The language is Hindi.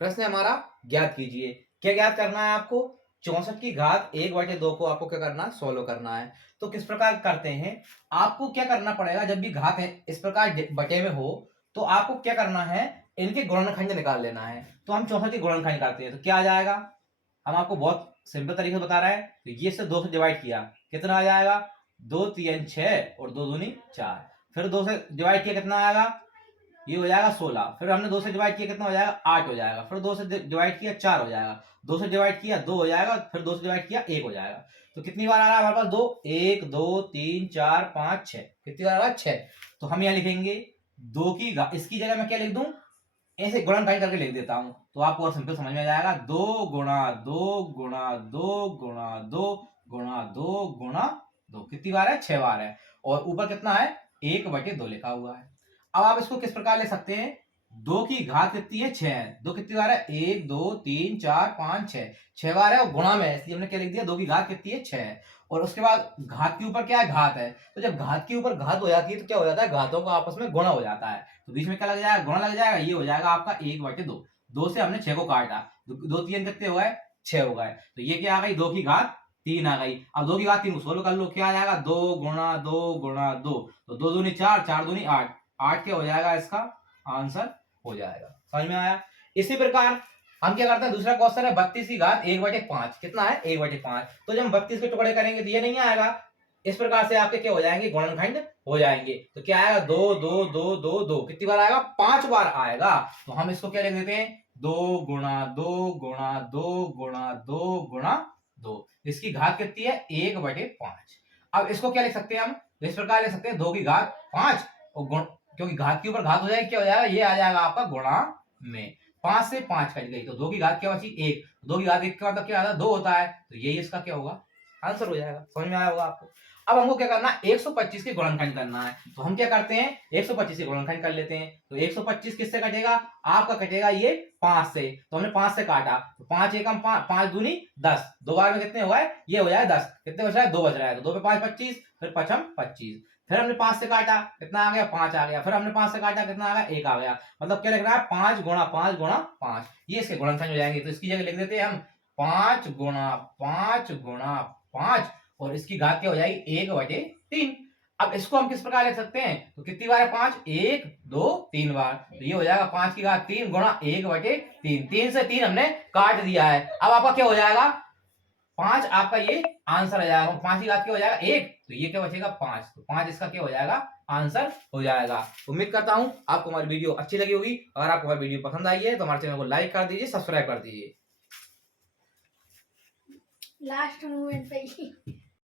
प्रश्न है हमारा ज्ञात कीजिए। क्या ज्ञात करना है आपको? 64 की घात 1/2 को आपको क्या करना है? सोल्व करना है। तो किस प्रकार करते हैं? आपको क्या करना पड़ेगा, जब भी घात है इस प्रकार बटे में हो तो आपको क्या करना है? इनके गुणनखंड निकाल लेना है। तो हम 64 की गुणनखंड करते हैं तो क्या आ जाएगा? हम आपको बहुत सिंपल तरीके से बता रहा है। तो ये से 2 से डिवाइड किया, कितना आ जाएगा? 2 3 6 और 2 दूनी 4। फिर 2 से डिवाइड किया, कितना आएगा? ये हो जाएगा 16। फिर हमने 2 से डिवाइड किया, कितना हो जाएगा? 8 हो जाएगा। फिर 2 से डिवाइड किया, 4 हो जाएगा। 2 से डिवाइड किया, 2 हो जाएगा। फिर 2 से डिवाइड किया, 1 हो जाएगा। तो कितनी बार आ रहा है हमारे पास? 2 1 2 3 4 5 6। कितनी बार आ रहा है? 6। तो हम यहाँ लिखेंगे 2 की इसकी जगह मैं क्या लिख दूं? ऐसे गुणनखंड करके लिख देता हूं तो आपको और सिंपल समझ में आ जाएगा। 2 गुणा 2 गुणा 2 गुणा 2 गुणा 2 गुणा 2। कितनी बार है? 6 बार है। और ऊपर कितना है? 1/2 लिखा हुआ है। अब आप इसको किस प्रकार ले सकते हैं? 2 की घात कितनी है? 6 है। 2 कितनी बार है? 1 2 3 4 5 6। 6 बार है और गुणा में है, इसलिए हमने क्या लिख दिया? 2 की घात कितनी है? 6 है। और उसके बाद घात के ऊपर क्या है? घात है। तो जब घात के ऊपर घात हो जाती है तो क्या हो जाता है? घातों का आपस में गुणा हो जाता है। तो बीच में क्या लग जाएगा? गुणा लग जाएगा। ये हो जाएगा आपका 1/2। 2 से हमने 6 को काटा, 2 3 कितने हो गए? 6 हो गए। तो ये क्या आ गई? 2 की घात 3 आ गई। अब 2 की घात 3 को सोल्व कर लो, क्या आ जाएगा? 2 गुणा 2 गुणा 2। तो 2 दूनी 4, 4 दूनी 8। 8 क्या हो जाएगा? इसका आंसर हो जाएगा। समझ में आया? इसी प्रकार हम क्या करते हैं? दूसरा क्वेश्चन है 32 की घात 1/5। कितना है? 1/5। तो जब हम 32 के टुकड़े करेंगे तो ये नहीं आएगा। इस प्रकार से आपके क्या हो जाएंगे? गुणनखंड हो जाएंगे। तो क्या आएगा? 2 2 2 2 2। कितनी बार आएगा? 5 बार आएगा। तो हम इसको क्या लिख देते हैं? 2 गुणा 2 गुणा 2 गुणा 2 गुणा 2। इसकी घात कितनी है? 1/5। अब इसको क्या लिख सकते हैं हम? इस प्रकार लिख सकते हैं 2 की घात 5 और गुण, क्योंकि घात के ऊपर घात हो जाएगी, क्या हो जाएगा? ये आ जाएगा आपका गुणा में। 5 से 5 कट गई तो 2 की घात क्या बची? 1। 2 की घात 1 का मतलब क्या आता है? 2 होता है। तो यही इसका क्या होगा? आंसर हो जाएगा। समझ में आया होगा आपको? अब हमको क्या करना है? 125 के गुणनखंड करना है। तो हम क्या करते हैं? 125 के गुणनखंड कर लेते हैं। तो 125 किससे कटेगा? आपका कटेगा ये 5 से। तो हमने 5 से काटा तो 5 एकम 5 दूनी 10। 2 बार में कितने हो गए? ये हो जाए 10। कितने बच रहा है? 2 बच रहा है। तो 2 पे 5 25, फिर 5 25। फिर हमने 5 से काटा, कितना आ गया? 5 आ गया। फिर हमने 5 से काटा, कितना आ गया? 1 आ गया। मतलब क्या लिख रहा है? 5 गुणा 5 गुणा 5। ये इसके गुणनखंड हो जाएंगे। तो इसकी जगह लिख देते हैं हम 5 गुणा 5 गुणा 5 और इसकी घात क्या हो जाएगी? 1/3। अब इसको हम किस प्रकार लिख सकते हैं? तो कितनी बार है 5? 1 2 3 बार। तो ये हो जाएगा 5 की घात 3 गुणा 1/3। 3 से 3 हमने काट दिया है। अब आपका क्या हो जाएगा? 5 आपका ये आंसर आ जाएगा। 5 की घात क्या हो जाएगा? 1। तो ये क्या बचेगा? 5। तो 5 इसका क्या हो जाएगा? आंसर हो जाएगा। उम्मीद करता हूं आपको हमारी वीडियो अच्छी लगी होगी। अगर आपको हमारी वीडियो पसंद आई है तो हमारे चैनल को लाइक कर दीजिए, सब्सक्राइब कर दीजिए। लास्ट मोमेंट पे ही